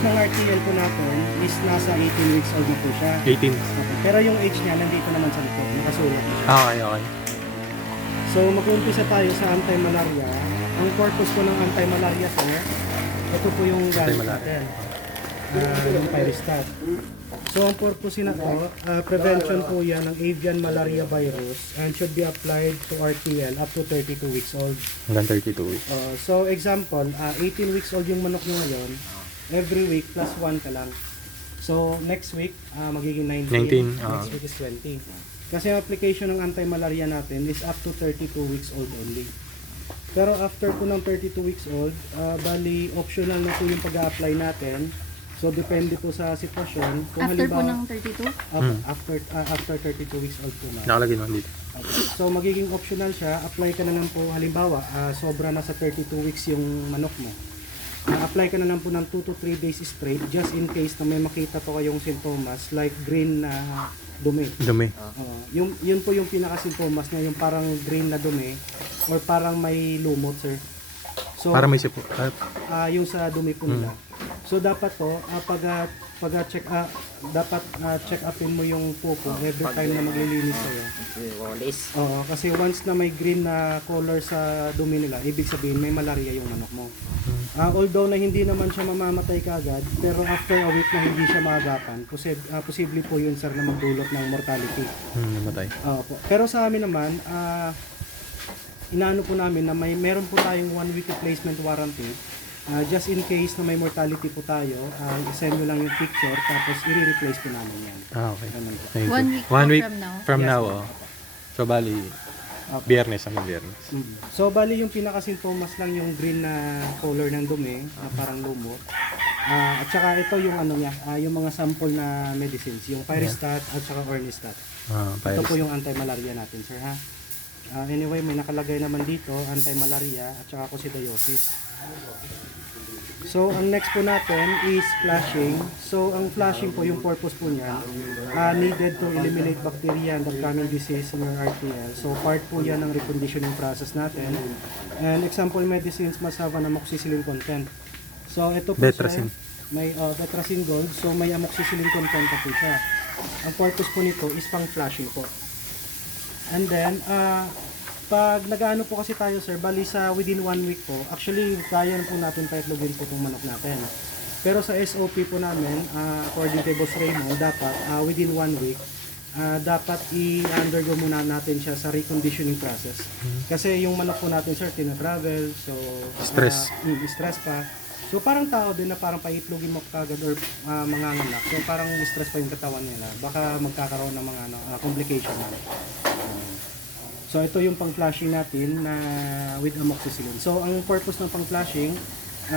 ng RTL po natin is nasa 18 weeks old na po siya. 18. Okay. Pero yung age niya nandito naman sa likod, nakasulat na siya. Okay, okay. So mag-uumpisa tayo sa anti-malaria. Ang purpose po ng anti-malaria, sir, ito po yung gamit Anti-malaria. natin. Yung Pyristat. So ang purpose na to, prevention po yan ng avian malaria virus and should be applied to RTL up to 32 weeks old. Hanggang 32 weeks. So example, 18 weeks old yung manok nyo ngayon, every week plus 1 ka lang. So next week, magiging 19, 19, next week is 20. Kasi ang application ng anti-malaria natin is up to 32 weeks old only. Pero after po ng 32 weeks old, bali optional na po yung pag-a-apply natin. So depende po sa sitwasyon. Kung After po halimbawa, ng 32? after 32 weeks old po na. Nakalagay naman dito. So magiging optional siya, apply ka na lang po halimbawa, sobra na sa 32 weeks yung manok mo. Apply ka na lang po ng 2 to 3 days straight just in case na may makita po kayong sintomas like green na dumi. Dumi. Yun po yung pinaka-sintomas niya, yung parang green na dumi or parang may lumot, sir. So Para may sipo. yung sa dumi po nila. So dapat po dapat check upin mo yung pupo every time na maglilinis kayo. Oo, kasi once na may green na color sa dumi nila, ibig sabihin may malaria yung manok mo. Although na hindi naman siya mamamatay kaagad, pero after a week na hindi siya maagapan, posible po yun, sir, na magdulot ng mortality. Namatay. Po. Pero sa amin naman, inaano po namin na meron po tayong 1 week replacement warranty. Just in case na may mortality po tayo, isend nyo lang yung picture tapos i-replace po namin yan. Okay. Ganun po. Thank you. 1 week, One week from now. from Yes, now, ma'am. oh. So, bali, biyernes hanggang biyernes. So bali yung pinaka-sintomas lang yung green na color ng dumi, na parang lumot. At saka ito yung ano niya, yung mga sample na medicines, yung Pyristat at saka Ornistat. Ito po yung anti-malaria natin, sir, ha? Anyway, may nakalagay naman dito, anti-malaria at saka coccidiosis. So, ang next po natin is flushing. So, ang flushing po, yung purpose po niya, needed to eliminate bacteria and upcoming disease in your RTL. So, part po yan ng reconditioning process natin. And example medicines must have an amoxicillin content. So, ito po, Betracin. sir, may Betracin Gold. So, may amoxicillin content pa po siya. Ang purpose po nito is pang flushing po. And then, pag nag-ano po kasi tayo, sir, bali sa within 1 week po, actually kaya na po natin paitlogin po itong manok natin. Pero sa SOP po namin, according kay Boss Raymond, dapat within 1 week, dapat i-undergo muna natin siya sa reconditioning process. Kasi yung manok po natin, sir, tina-travel, so Stress. Stress pa. So parang tao din na parang paitlogin mo kagad or manganganak. So parang stress pa yung katawan nila. Baka magkakaroon ng mga complication na. So ito yung pang-flushing natin na with amoxicillin. So ang purpose ng pang-flushing,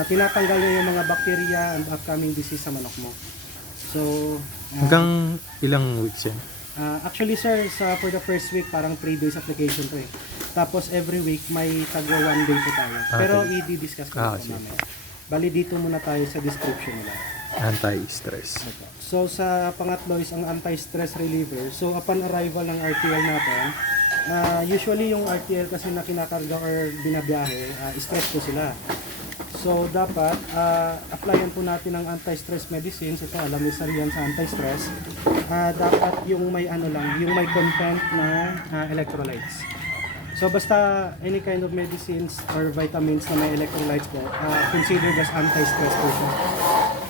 tinatanggal niya yung mga bacteria and upcoming disease sa manok mo. So Hanggang ilang weeks yan? actually, sir, for the first week parang 3 days application to eh. Tapos every week may tagwa 1 day po tayo. Pero i-discuss ko na po sige. namin. Bali dito muna tayo sa description nila. Anti-stress. So sa pangatlo is ang anti-stress reliever. So upon arrival ng RTL natin, usually yung RTL kasi na kinakarga or binabiyahe, stress po sila. So dapat applyan po natin ang anti-stress medicines. Ito, alam niyo yan sa anti-stress. Dapat yung may yung may content na electrolytes. So basta any kind of medicines or vitamins na may electrolytes po, considered as anti-stress po siya.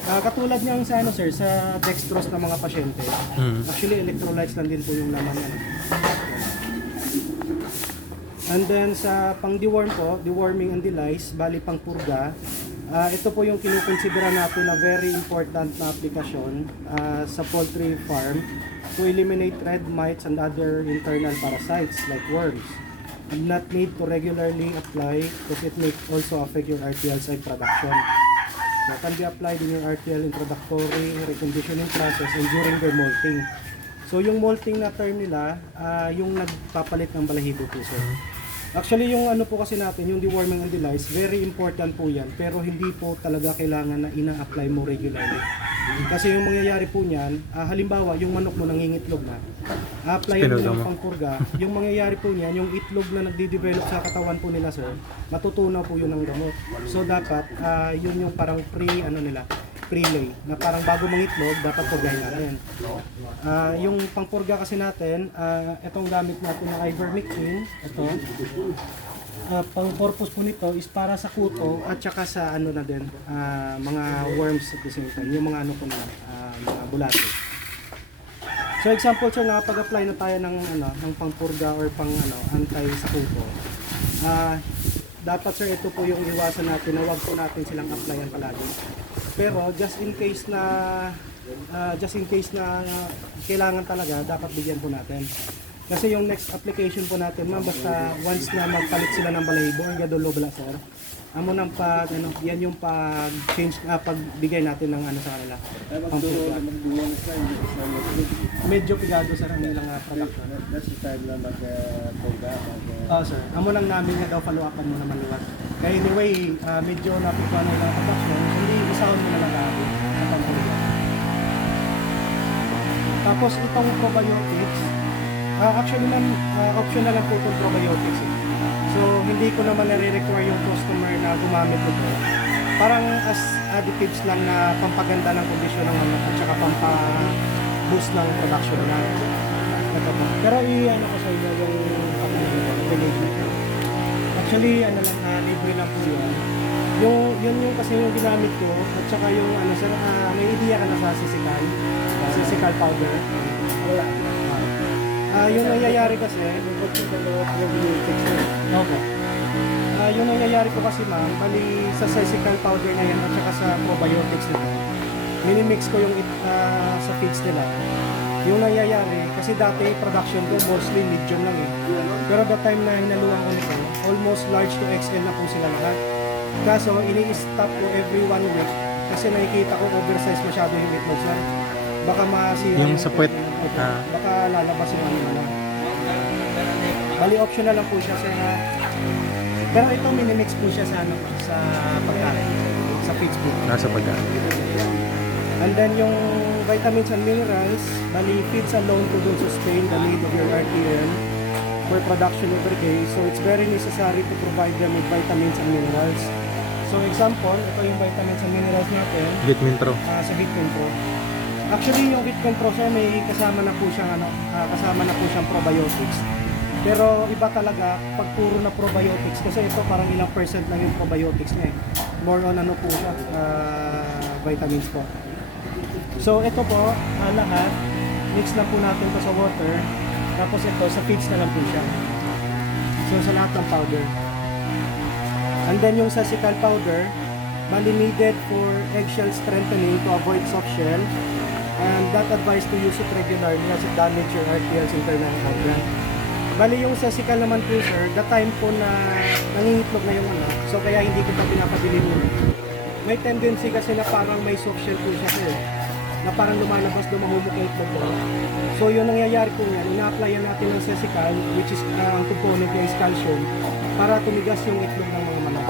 Katulad niyang sa sir, sa dextrose ng mga pasyente. Actually electrolytes lang din po yung laman niya. And then sa pang-deworm po, deworming and delice, bali pang purga, ito po yung kinukonsidera natin na very important na aplikasyon sa poultry farm to eliminate red mites and other internal parasites like worms. And not need to regularly apply because it may also affect your RTL's egg production. So, can be applied in your RTL introductory reconditioning process and during their molting. So yung molting na term nila, yung nagpapalit ng balahibo po, sir. Actually yung ano po kasi natin, yung deworming and delice, very important po yan, pero hindi po talaga kailangan na ina-apply mo regularly. Kasi yung mangyayari po niyan, halimbawa yung manok mo nangingitlog na, apply mo ng pangpurga, yung mangyayari po niyan, yung itlog na nagde-develop sa katawan po nila, sir, matutunaw po yun ng gamot. So dapat yun yung parang prelay na parang bago mangitlog, dapat purgahin natin. Yung pangpurga kasi natin, itong gamit natin na ivermectin, ito. Pang purpose po nito is para sa kuto at saka sa ano na din, mga worms at the same time, yung mga ano po na, mga bulate. So example sir, nakapag-apply na tayo ng pangpurga or pang anti sa kuto. Dapat sir, ito po yung iwasan natin na wag po natin silang applyan palagi. Pero just in case na kailangan talaga, dapat bigyan po natin. Kasi yung next application po natin, ma'am, basta once na magpalit sila ng balahibo, ang gadolo bala sir, amo nang yan yung pag-change, pagbigay natin ng sa kanila. Pangpurga. Medyo pigado sir ang nilang production. That's the time na mag-purga. Sir. Amo lang namin nga daw follow-upan mo naman liwat. Kaya anyway, medyo napikuan na yung production, hindi isahon mo na lang gagawin sa pangpurga. Tapos itong probiotics, actually ma'am, optional lang po itong probiotics. So hindi ko naman nare-require yung customer na gumamit nito. Parang as additives lang na pampaganda ng kondisyon ng manok at saka pampa-boost ng production na ito po. Pero i-ano ko sa inyo yung pag-management. Actually, libre lang po yun. Yung kasi yung ginamit ko at saka yung sir, may idea ka na sa sisical powder. Wala. Yung nangyayari kasi, yung nangyayari ko kasi ma'am, bali sa sisical powder na yan at saka sa probiotics nito, minimix ko yung sa feeds nila. Yung nangyayari, kasi dati production ko mostly medium lang eh. Pero the time na hinaluan ko nito, almost large to XL na po sila lahat. Kaso, ini-stop ko every 1 week kasi nakikita ko oversize masyado yung itlog sir. Baka masira Yung sa puwet. baka lalabas yung Bali optional lang po siya sa pero ito minimix po siya sa sa pagkain, sa feeds po. Nasa pagkain. And then yung vitamins and minerals, bali feeds alone to don't sustain the need of your RTM for production every day. So it's very necessary to provide them with vitamins and minerals. So example, ito yung vitamins and minerals natin Vitamin Pro. sa Vitamin Pro. Actually yung Vitamin Pro sir, may kasama na po siyang probiotics. Pero iba talaga pag puro na probiotics kasi ito parang ilang percent lang yung probiotics niya eh. More on po siya, vitamins po. So ito po, lahat, mix na po natin to sa water. Tapos ito, sa feeds na lang po siya. So sa lahat ng powder. And then yung sasical powder, bali needed for eggshell strengthening to avoid soft shell. And that advised to use it regularly as it damage your RTL's internal organ. Bali yung sasical naman po sir, the time po na nangingitlog na yung so kaya hindi ko pa pinapabili muna. May tendency kasi na parang may soft shell po siya sir, na parang lumalabas, lumahumok yung itlog mo. So yung nangyayari po yan, ina-applyan natin ng sesical, which is ang component niya is calcium, para tumigas yung itlog ng mga manok.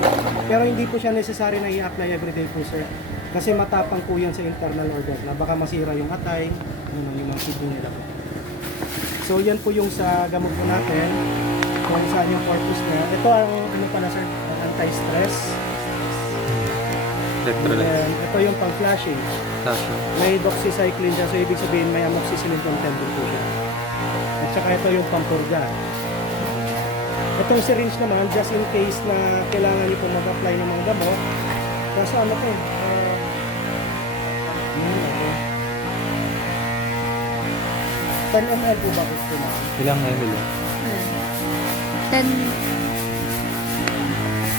Pero hindi po siya necessary na i-apply everyday po sir, kasi matapang po yan sa internal organ, na baka masira yung atay, yung mga kidney nila po. So yan po yung sa gamot po natin, kung saan yung purpose niya. Ito ang pala sir, anti-stress. Electrolyte. And ito yung pang-flashing. Tasha. May doxycycline siya, so ibig sabihin may amoxicillin content po siya. At saka ito yung pampurga. Itong syringe naman, just in case na kailangan niyo po mag-apply ng mga gamot. Kaso ano po, 10 ml po ba gusto na? Ilang ml yun? 10.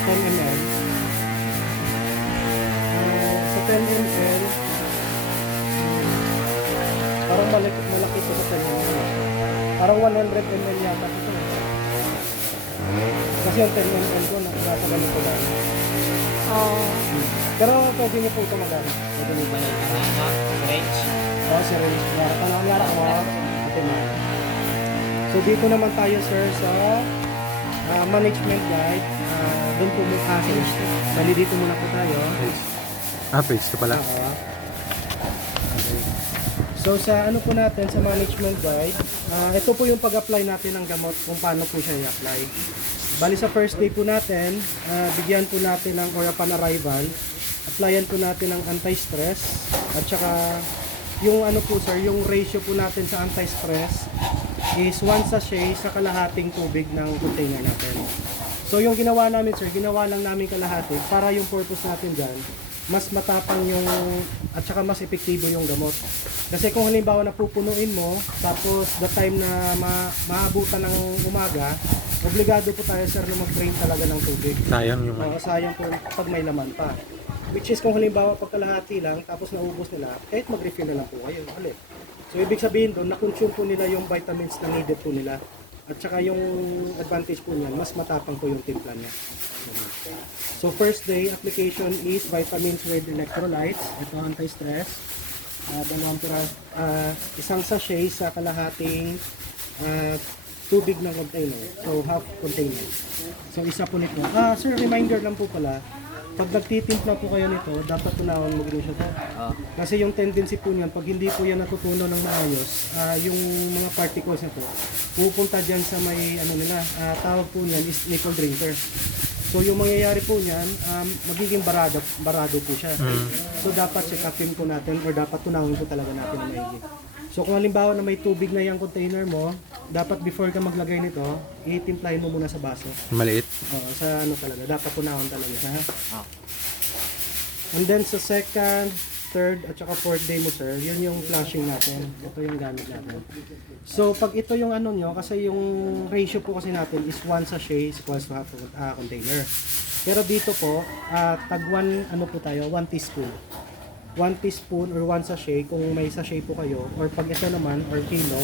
10 ml. Sa 10 ml, parang malaki ito sa 10 ml. Parang 100 ml yata ito. Kasi yung 10 ml ko, nasa ganito lang. Pero pwede niyo po ito magana. Pwede niyo ba yun? Syringe. Syringe. Yara ko. So dito naman tayo sir sa management guide. Doon po mo bali dito muna po tayo. Page 2 pala. Okay. So sa ano po natin sa management guide, ito po yung pag-apply natin ng gamot kung paano po siya i-apply. Bali sa first day po natin, bigyan po natin ng or upon arrival. applyan po natin ng anti-stress at saka yung ano po sir, yung ratio po natin sa anti-stress is 1 sachet sa kalahating tubig ng container natin. So yung ginawa namin sir, ginawa lang namin kalahati para yung purpose natin dyan, mas matapang yung at saka mas epektibo yung gamot. Kasi kung halimbawa napupunuin mo, tapos the time na maabutan ng umaga, obligado po tayo sir na mag-drain talaga ng tubig. Sayang yung Sayang po pag may laman pa. Which is kung halimbawa pagkalahati lang, tapos naubos nila, kahit mag-refill na lang po kayo ulit. So ibig sabihin doon, na-consume po nila yung vitamins na needed po nila. At saka yung advantage po niyan, mas matapang po yung timpla niya. So first day application is vitamins with electrolytes. Ito anti-stress. Isang sachet sa kalahating tubig ng container. So half container. So isa po nito. Sir, reminder lang po pala. Pag nagtitimpla po kayo nito, dapat tunawin mo rin siya to. Kasi yung tendency po niyan, pag hindi po yan natutunaw ng maayos, yung mga particles nito, pupunta dyan sa may, ano nila, tawag po niyan is nickel drinker. So yung mangyayari po niyan, magiging barado po siya. So dapat check upin po natin or dapat tunawin po talaga natin na maigi. So kung halimbawa na may tubig na yung container mo, dapat before ka maglagay nito, itimplahin mo muna sa baso. maliit. Sa ano talaga, dapat tunawin talaga siya. And then sa second, third at saka fourth day mo sir, yun yung flashing natin. Ito yung gamit natin. So pag ito yung ano nyo, kasi yung ratio po kasi natin is 1 sachet equals to half container. Pero dito po, tag 1 ano po tayo, 1 teaspoon. 1 teaspoon or 1 sachet kung may sachet po kayo, or pag ito naman or kilo,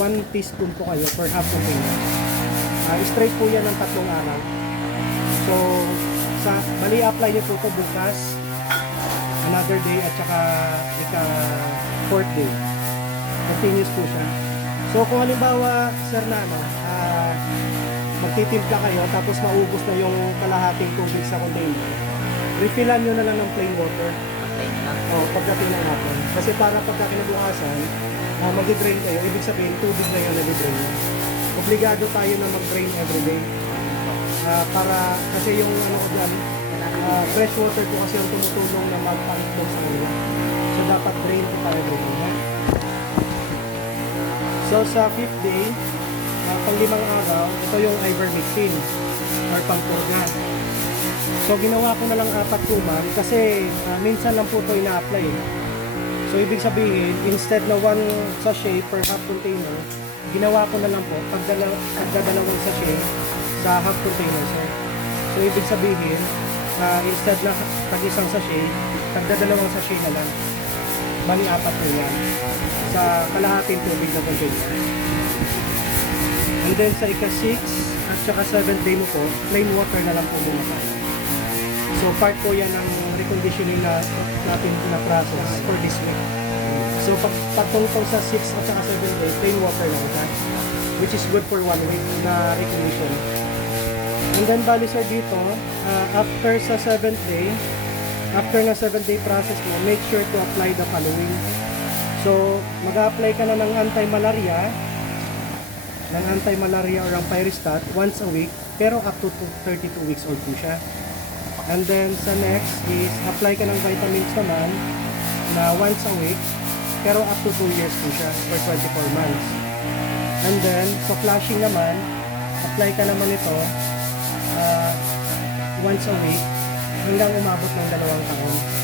1 teaspoon po kayo per half container. Straight po yan ng 3 araw. So bali apply nyo po ito bukas, another day at saka fourth day. Continuous po siya. So kung halimbawa sir na magtitimpla kayo tapos maubos na yung kalahating tubig sa container, refillan nyo na lang ng plain water. Pagdating ng hapon. Kasi para pagka kinabukasan, mag-drain kayo, ibig sabihin tubig na yung nag-drain. Obligado tayo na mag-drain everyday. Para, kasi yung ano ko dyan, fresh water po kasi yung tumutulong na mag-panitlog sa kanila. So dapat drain po tayo everyday. So sa 5th day, pang 5 araw, ito yung ivermectin or pampurga. So ginawa ko na lang 4 po ma'am kasi minsan lang po ito ina-apply. So ibig sabihin, instead na 1 sachet per half container, ginawa ko na lang po pagdadalawang sachet sa half container sir. So ibig sabihin, instead na tag-isang sachet, tagdadalawang sachet na lang. Bali 4 po yan sa kalahating tubig na container. And then sa ika-6 at saka 7th day mo po, plain water na lang po muna tayo. So part po yan ng reconditioning natin na process for this week. So pagtungtong sa 6 at saka 7 day, plain water lang siya. Which is good for 1 week na recondition. And then bali sir dito, after sa 7th day, after na 7th day process mo, make sure to apply the following. So mag-apply ka na ng anti-malaria or ang Pyristat once a week, pero up to 32 weeks old po siya. And then sa next is apply ka ng vitamins naman na once a week, pero up to 2 years po siya for 24 months. And then sa flashing naman, apply ka naman ito once a week hanggang umabot ng 2 taon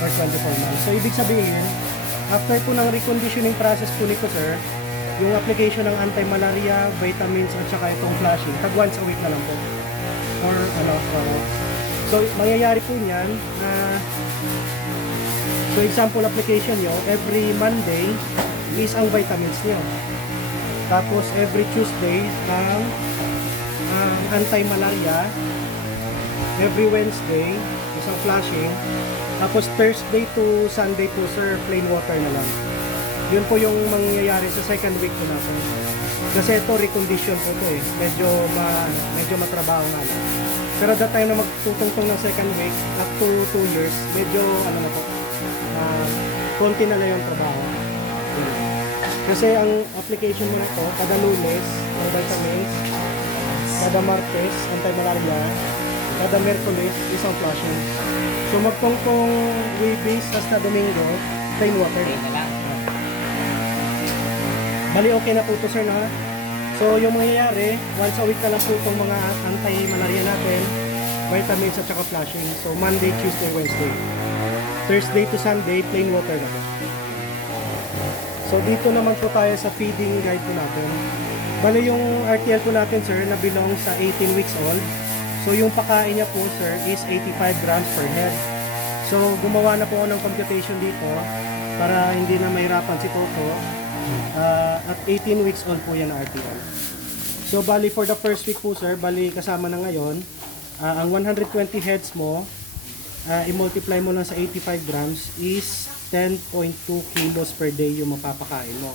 or 24 months. So ibig sabihin, after po ng reconditioning process po nito sir, yung application ng anti-malaria, vitamins at saka itong flashing, tag once a week na lang po. Or so mangyayari po niyan so example application nyo, every Monday is ang vitamins nyo. Tapos every Tuesday ang anti-malaria, every Wednesday isang flashing, tapos Thursday to Sunday po sir, plain water na lang. Yun po yung mangyayari sa second week po natin. Kasi ito recondition po ito eh. Medyo matrabaho nga lang. Pero that time na magtutungtong ng second week up to 2 years, medyo ano na po, konti na lang yung trabaho. Kasi ang application mo na ito, kada Lunes, ang vitamins, kada Martes, anti-malaria, kada Merkulis, isang flashing. So magtongtong weekdays hasta Domingo, plain water. Okay na lang. Bali okay na po to sir na. So yung mangyayari, once a week na lang po itong mga anti-malaria natin, vitamins at saka flushing. So Monday, Tuesday, Wednesday. Thursday to Sunday, plain water na po. So dito naman po tayo sa feeding guide po natin. Bali yung RTL po natin sir na belong sa 18 weeks old. So yung pakain niya po sir is 85 grams per head. So gumawa na po ako ng computation dito para hindi na mahirapan si Toto. At 18 weeks old po yan na RTL. So bali for the first week po sir, bali kasama na ngayon, ang 120 heads mo, i-multiply mo lang sa 85 grams is 10.2 kilos per day yung mapapakain mo.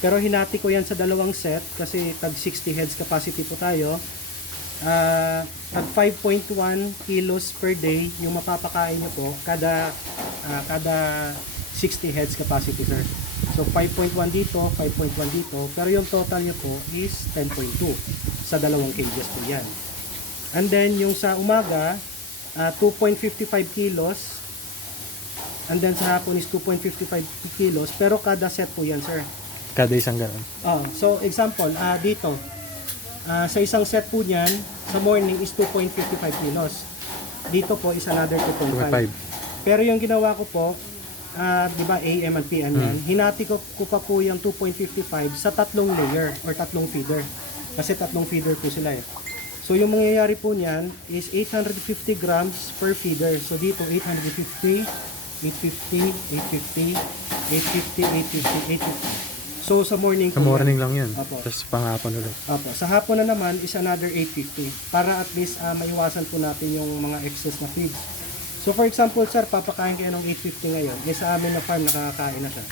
Pero hinati ko yan sa dalawang set kasi tag 60 heads capacity po tayo. Tag 5.1 kilos per day yung mapapakain nyo po kada 60 heads capacity sir. So 5.1 dito, 5.1 dito, pero yung total nyo po is 10.2 sa dalawang cages po yan. And then yung sa umaga, 2.55 kilos, and then sa hapon is 2.55 kilos, pero kada set po yan sir. Kada isang ganun. So example, dito, sa isang set po niyan, sa morning is 2.55 kilos. Dito po is another 2.5. 2.5. Pero yung ginawa ko po, di ba AM and PM yan, hinati ko pa po yung 2.55 sa tatlong layer or tatlong feeder. Kasi tatlong feeder po sila eh. So yung mangyayari po niyan is 850 grams per feeder. So dito 850, 850, 850, 850, 850. So sa morning Sa po morning yan. lang yun. Opo. Tapos panghapon ulit. Opo. Sa hapon na naman is another 850 para at least maiwasan po natin yung mga excess na feeds. So for example sir, papakain kayo ng 850 ngayon, sa amin na farm nakakain na siya.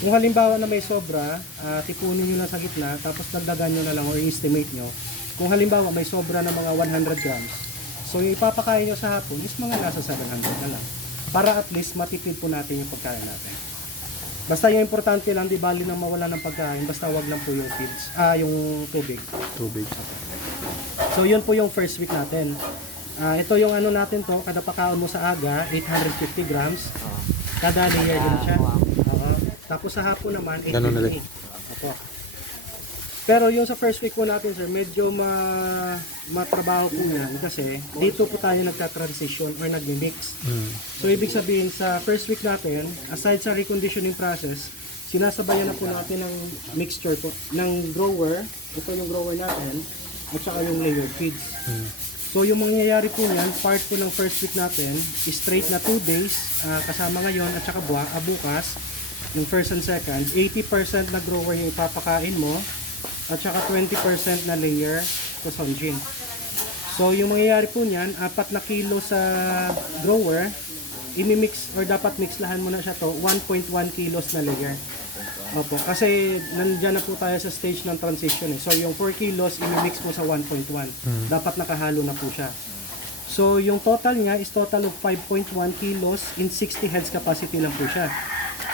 Kung halimbawa na may sobra, tipunin nyo na sa gitna, tapos dagdagan nyo na lang or estimate nyo. Kung halimbawa may sobra na mga 100 grams, so yung ipapakain nyo sa hapon is mga nasa 700 na lang. Para at least matipid po natin yung pagkain natin. Basta yung importante lang, di bali nang mawala ng pagkain, basta wag lang po yung feeds, yung tubig. Tubig. So yun po yung first week natin. Ito yung ano natin to, kada pakaon mo sa aga, 850 grams. Kada layer din siya. Tapos sa hapon naman, 850. Ganun ulit. Opo. Pero yung sa first week po natin sir, medyo matrabaho po yan kasi dito po tayo nagka-transition or nagmi-mix. So ibig sabihin sa first week natin, aside sa reconditioning process, sinasabayan na po natin ng mixture po ng grower, ito yung grower natin, at saka yung layered feeds. So yung mangyayari po niyan, part po ng first week natin, is straight na 2 days, kasama ngayon at saka bukas, yung first and second, 80% na grower yung ipapakain mo, at saka 20% na layer sa Sonjin. So yung mangyayari po niyan, 4 na kilo sa grower, imimix or dapat mixlahan mo na siya to 1.1 kilos na layer. Opo, kasi nandiyan na po tayo sa stage ng transition eh. So yung 4 kilos imimix mo sa 1.1. Dapat nakahalo na po siya. So yung total niya is total of 5.1 kilos in 60 heads capacity lang po siya.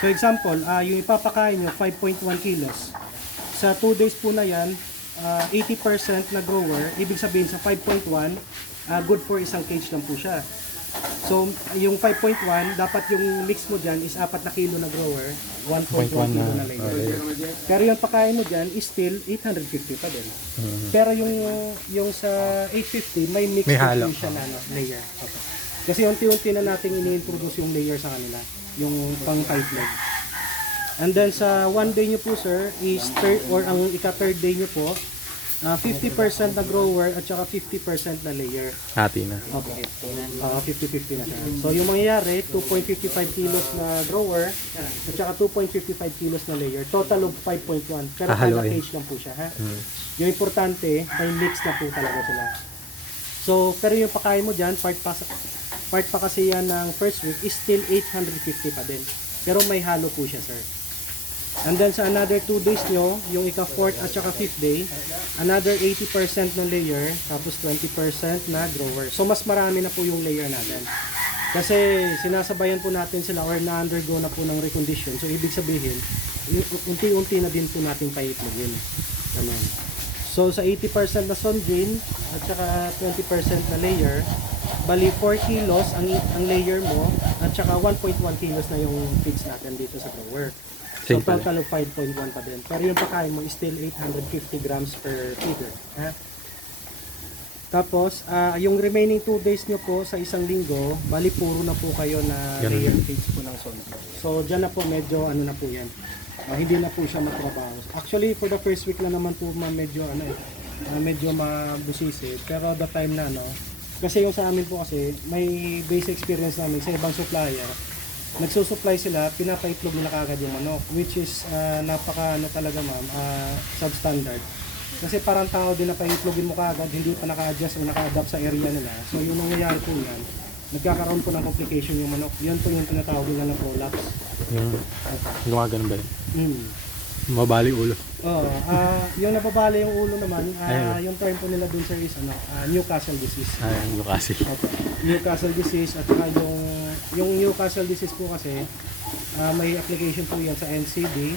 So example, yung ipapakain nyo 5.1 kilos. Sa 2 days po na yan, 80% na grower, ibig sabihin sa 5.1, good for isang cage lang po siya. So, yung 5.1, dapat yung mix mo dyan is 4 na kilo na grower, 1.1 kilo na layer. Pero yung pakain mo dyan is still 850 pa din. Pero yung sa 850, may mix May po halo. siya na layer. Okay. Kasi unti-unti na natin ini-introduce yung layer sa kanila, yung pang 5 leg. And then sa 1 day nyo po sir is ang ika-third day nyo po, 50% na grower at saka 50% na layer. Hati na. Okay. 50-50 na siya. So yung mangyayari, 2.55 kilos na grower at saka 2.55 kilos na layer. Total of 5.1. Pero kada Hahaluin. cage lang po siya. Ha? Yung importante, may mix na po talaga sila. So, pero yung pakain mo dyan, part pa kasi yan ng first week is still 850 pa din. Pero may halo po siya sir. And then sa another 2 days nyo, yung ika-4th at saka 5th day, another 80% ng layer, tapos 20% na grower. So mas marami na po yung layer natin. Kasi sinasabayan po natin sila or na-undergo na po ng recondition. So ibig sabihin, unti-unti na din po natin paitlogin. Ganun. So sa 80% na Sonjin at saka 20% na layer, Bali 4 kilos ang layer mo at saka 1.1 kilos na yung feeds natin dito sa grower. So Same pala. total of 5.1 pa din. Pero yung pakain mo is still 850 grams per feeder. Ha? Tapos, yung remaining 2 days nyo po sa isang linggo, bali puro na po kayo na Ganun. layer feeds po ng sunflower. So, dyan na po medyo ano na po yan. Hindi na po siya matrabaho. Actually, for the first week lang naman po medyo medyo mabusisi. Pero the time na kasi yung sa amin po kasi may base experience namin sa ibang supplier. Nagsusupply sila, pinapaitlog nila kagad yung manok, which is napaka talaga ma'am, substandard. Kasi parang tao din na paitlogin mo kagad, hindi pa naka-adjust o naka-adapt sa area nila. So yung nangyayari po yan, nagkakaroon po ng complication yung manok. Yan po yung tinatawag nila na prolapse. Yung gumagano ba yun? Mm. Mabali ulo. Oo, yung nababali yung ulo naman, Ayun. yung term po nila dun sir is Newcastle disease. Ay, yung kasi. Okay. Newcastle disease at saka yung Newcastle disease po kasi may application po yan sa NCD.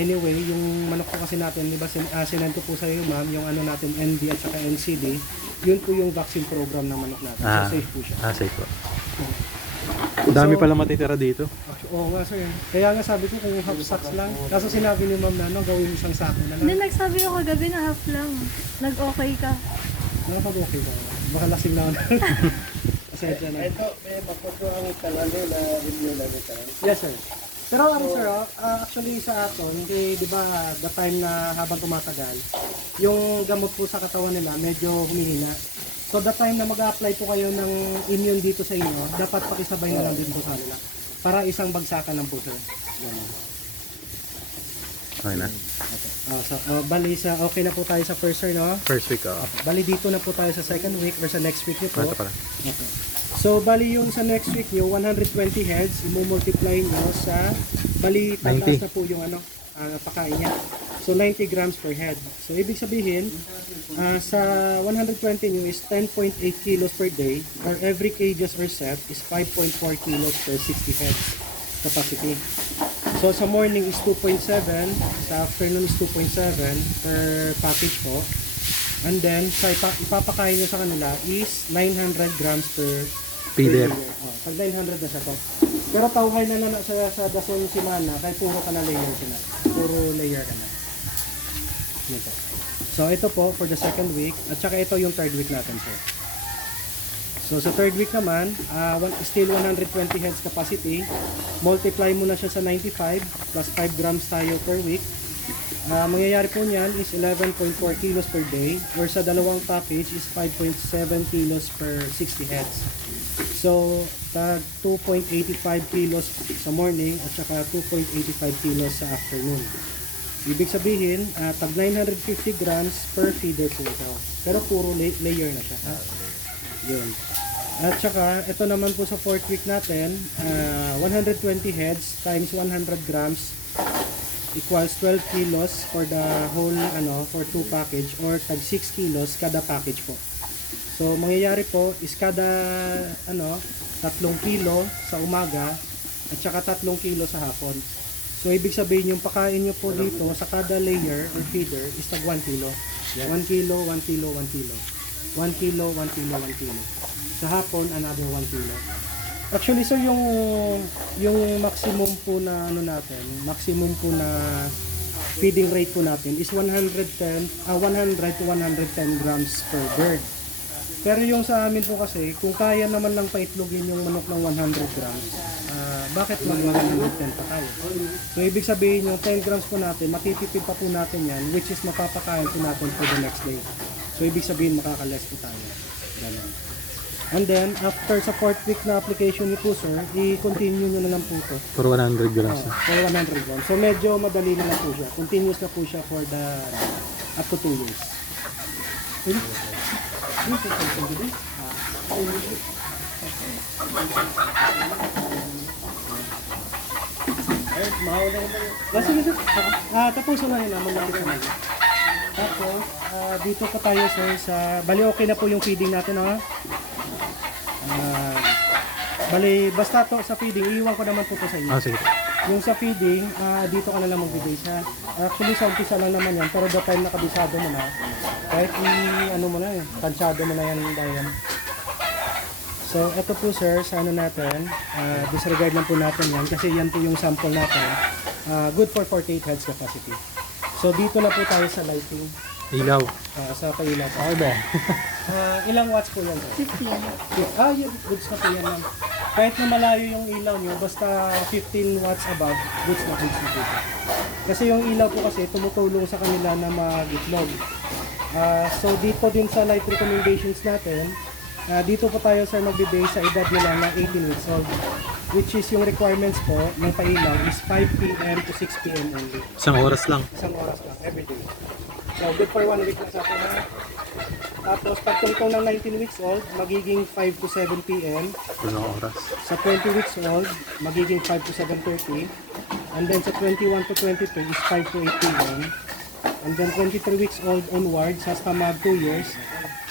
Anyway, yung manok po kasi natin, di ba sinend ko po sa iyo ma'am, yung ano natin ND at saka NCD, yun po yung vaccine program ng manok natin. So safe po siya. Safe po. Dami pala matitira dito. Oo nga sir. Kaya nga sabi ko kung half sacks lang. Kaso sinabi ni ma'am na gawin isang sako na Hindi, lang. nagsabi ko kagabi na half lang. Nag-okay ka. Nakapag-okay ba? Baka lasing na ako. Pasensya na. Ito, may mapupuang talalo na review lang ito. Yes sir. Pero ano sir, actually sa aton, di ba the time na habang tumatagal, yung gamot po sa katawan nila medyo humihina. So the time na mag-apply po kayo ng immune dito sa inyo, dapat pakisabay na lang din po sa nila. Para isang bagsakan ng po sir. Ganun. Okay na. Bali okay na po tayo sa first sir, no? First week, Bali dito na po tayo sa second week or sa next week nyo po. Ito pala. Okay. So, bali yung sa next week nyo, 120 heads, i-multiply nyo sa, bali tataas 90. na po yung pakain niya. So, 90 grams per head. So, ibig sabihin, sa 120 nyo is 10.8 kilos per day, or every cages or set is 5.4 kilos per 60 heads capacity. So, sa morning is 2.7, sa afternoon is 2.7 per package po. And then, sa ipapakain nyo sa kanila is 900 grams per Feeder. Pag 900 na siya to. Pero tawhay na sa dasong simana, kay puro ka na layer ka na. Puro layer ka na. Ito. So, ito po for the second week. At saka ito yung third week natin, sir. So, sa third week naman, still 120 heads capacity. Multiply mo na siya sa 95 plus 5 grams tayo per week. Mangyayari po niyan is 11.4 kilos per day or sa dalawang package is 5.7 kilos per 60 heads. So, tag 2.85 kilos sa morning at saka 2.85 kilos sa afternoon. Ibig sabihin, tag 950 grams per feeder po ito. Pero puro layer na siya. Yun. At saka, ito naman po sa fourth week natin, 120 heads times 100 grams equals 12 kilos for the whole for 2 package or tag 6 kilos kada package po. So mangyayari po is kada 3 kilo sa umaga at saka 3 kilo sa hapon. So ibig sabihin yung pakain nyo po dito sa kada layer or feeder is tag 1 kilo. 1 kilo, 1 kilo, 1 kilo. 1 kilo, 1 kilo, 1 kilo. Sa hapon another 1 kilo. Actually sir, yung maximum po na maximum po na feeding rate po natin is 100 to 110 grams per bird. Pero yung sa amin po kasi, kung kaya naman lang paitlogin yung manok ng 100 grams, bakit mag 110 pa tayo? So ibig sabihin yung 10 grams po natin, matitipid pa po natin yan, which is mapapakain po natin for the next day. So ibig sabihin makaka-less po tayo. Ganun. And then, after sa 4th week na application ni po sir, i-continue nyo na lang po ito. For 100 grams. For 100 grams. So medyo madali na lang po siya. Continuous na po siya for the up to 2 years. Sige sir. Tapusin na yun. Malapit na yun. Tapos, dito pa tayo sir sa... Bali okay na po yung feeding natin ha. Bali, basta to sa feeding, iiwan ko naman po to sa inyo. Sige. Yung sa feeding, dito ka na lang magbigay siya. Actually, sa umpisa lang naman yan, pero the time nakabisado mo na, kahit ano mo na tansado mo na yan dahil So, ito po sir, sa ano natin, disregard lang po natin yan kasi yan po yung sample natin. Good for 48 heads capacity. So, dito na po tayo sa lighting, Ilaw. sa pailaw po. Okay ba? Ilang watts po yan sir? 15. Yun, goods na po yan ma'am. Kahit na malayo yung ilaw nyo, basta 15 watts above, goods na po siya. Kasi yung ilaw po kasi tumutulong sa kanila na mag-itlog. So dito din sa light recommendations natin, dito po tayo sir magbe-base sa edad nila na 18 weeks old. Which is yung requirements po ng pailaw is 5 p.m. to 6 p.m. only. Isang oras lang. Isang oras lang, every day. So good for 1 week na sa atin. Tapos pag tungtong ng 19 weeks old, magiging 5 to 7 p.m. Isang oras. Sa 20 weeks old, magiging 5 to 7:30. And then sa 21 to 22 is 5 to 8 p.m. And then 23 weeks old onwards, hasta mag 2 years,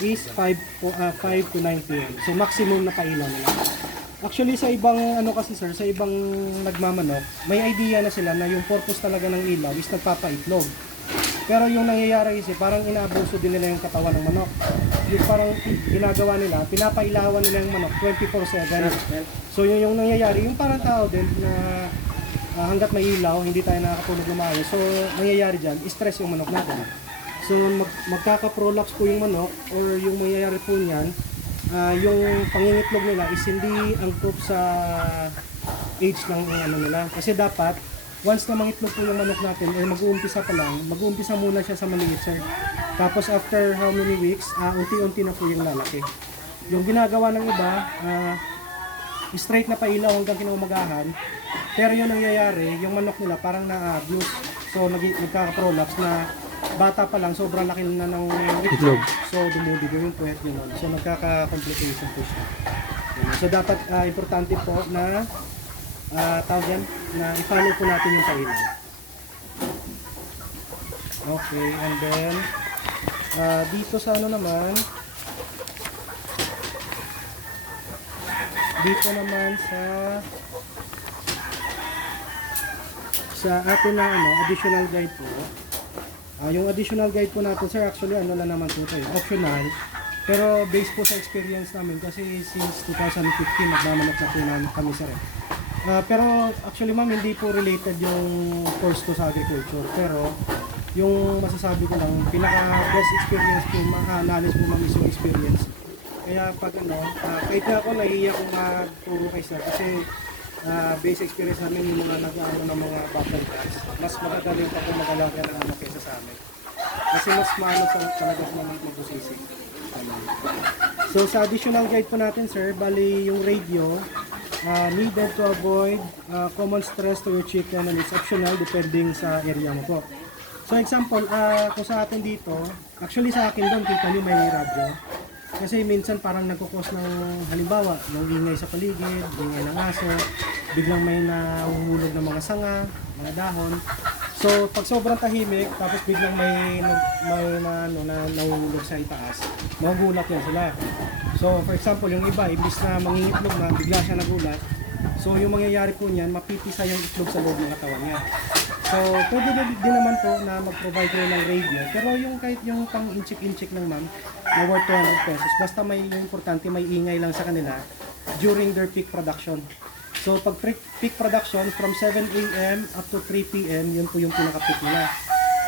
is 5 to 9 p.m. So maximum na pailaw nila. Actually sa ibang ano kasi sir, sa ibang nagmamanok, may idea na sila na yung purpose talaga ng ilaw is nagpapaitlog. Pero yung nangyayari kasi parang inaabuso din nila yung katawan ng manok. Yung parang ginagawa nila, pinapailawan nila yung manok 24/7. So yun yung nangyayari, yung parang tao din na hanggat may ilaw, hindi tayo nakakatulog na maayos. So nangyayari dyan, stress yung manok natin. So magkaka-prolapse po yung manok or yung mangyayari po niyan, yung pangingitlog nila is hindi angkop sa age ng ano nila. Kasi dapat once na mangitlog po yung manok natin or mag-uumpisa pa lang, mag-uumpisa muna siya sa maliit sir. Tapos after how many weeks, unti-unti na po yung lalaki. Yung ginagawa ng iba, straight na pailaw hanggang kinaumagahan. Pero yung nangyayari, yung manok nila parang na-abuse. So nagkaka-prolapse na bata pa lang, sobrang laki na ng itlog. So dumudigo yung puwet yun. So nagkaka-complication po siya. So dapat importante po na tawag yan, na i-follow po natin yung pailaw. Okay, and then dito sa ano naman, dito naman sa atin na ano, additional guide po. Yung additional guide po natin sir, actually ano lang naman po tayo, optional. Pero based po sa experience namin kasi since 2015 nagmamanok na po namin kami sir. Pero actually ma'am, hindi po related yung course ko sa agriculture. Pero yung masasabi ko lang, pinaka best experience po, knowledge po ma'am is yung experience. Kaya pag ano, kahit nga ako nahihiya kong magturo kay sir kasi base experience namin yung mga nag-ano ng mga bottle guys. Mas magagaling pa po mag-alaga ng ano kaysa sa amin. Kasi mas maano talaga sa mga magbusisig. So sa additional guide po natin sir, bali yung radio, needed to avoid common stress to your chicken and it's optional depending sa area mo po. So example, kung sa atin dito, actually sa akin doon, kita nyo may radyo. Kasi minsan parang nagkukos ng halimbawa, ng ingay sa paligid, ingay ng aso, biglang may nahuhulog ng mga sanga, mga dahon. So pag sobrang tahimik, tapos biglang may nahuhulog sa itaas, magugulat yan sila. So for example, yung iba, imbis na mangingitlog na, bigla siya nagulat. So yung mangyayari po niyan, mapipisa yung itlog sa loob ng katawan niya. So pwede din naman po na mag-provide kayo ng radio. Pero yung kahit yung pang inchik-inchik lang ma'am, na worth 200 pesos, basta may importante, may ingay lang sa kanila during their peak production. So pag peak production, from 7 a.m. up to 3 p.m., yun po yung pinaka-peak nila.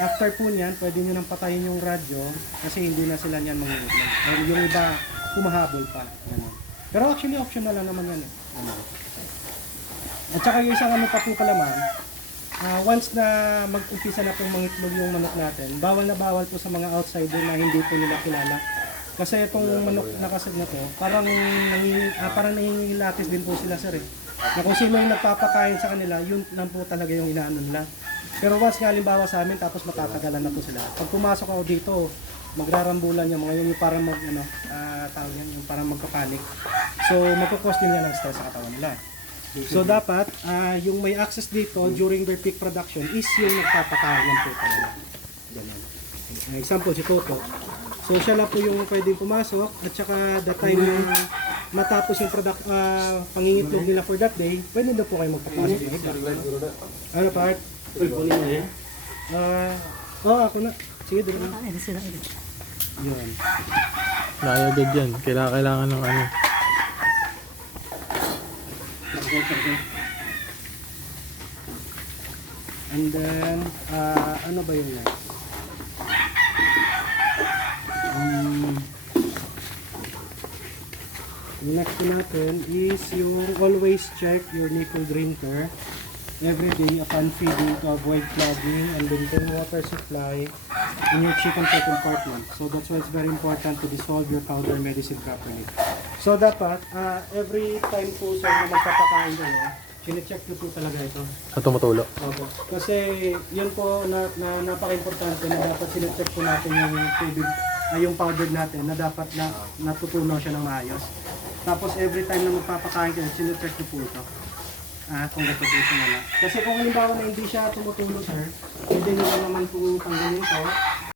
After po niyan, pwede nyo nang patayin yung radyo kasi hindi na sila niyan mangingitlog. Yung iba, humahabol pa. Ganun. Pero actually, optional lang naman yan. At saka yung isang ano pa po pala ma'am, once na mag-umpisa na pong mangitlog yung manok natin, bawal na bawal po sa mga outsider na hindi po nila kilala. Kasi itong manok na kasag na to, parang nangingilatis din po sila sir eh. Na kung sino yung nagpapakain sa kanila, yun lang po talaga yung inaano nila. Pero once nga halimbawa sa amin, tapos matatagalan na po sila. Pag pumasok ako dito, magrarambulan yung mga yun, yung parang tawag yan, yung parang magpapanik. So magkukos din yan ng stress sa katawan nila. So dapat, yung may access dito during their peak production is yung nagpapakain po talaga. Ganyan. Example, si Toto. So siya lang po yung pwedeng pumasok at saka the time yung matapos yung pangingitlog nila for that day, pwede na po kayo magpapasok ng iba. Ano part? Ako na. Sige, doon na. Yun. Nakayagad yan. Kailangan ng ano. And then, ano ba yung next? Yung next po natin is yung always check your nipple drinker every day upon feeding to avoid clogging and maintain water supply in your chicken feed compartment. So that's why it's very important to dissolve your powder medicine properly. So dapat, every time po sa magpapakain kayo, chine-check nyo po talaga ito. At tumutulo. Opo. Kasi yun po na napaka-importante na dapat sinecheck po natin yung tubig, yung powder natin na dapat na natutunaw siya ng maayos. Tapos every time na magpapakain kayo, sinecheck nyo po ito. Kung gato po siya wala. Kasi kung halimbawa na hindi siya tumutulo, sir, pwede nyo naman po tanggalin ito.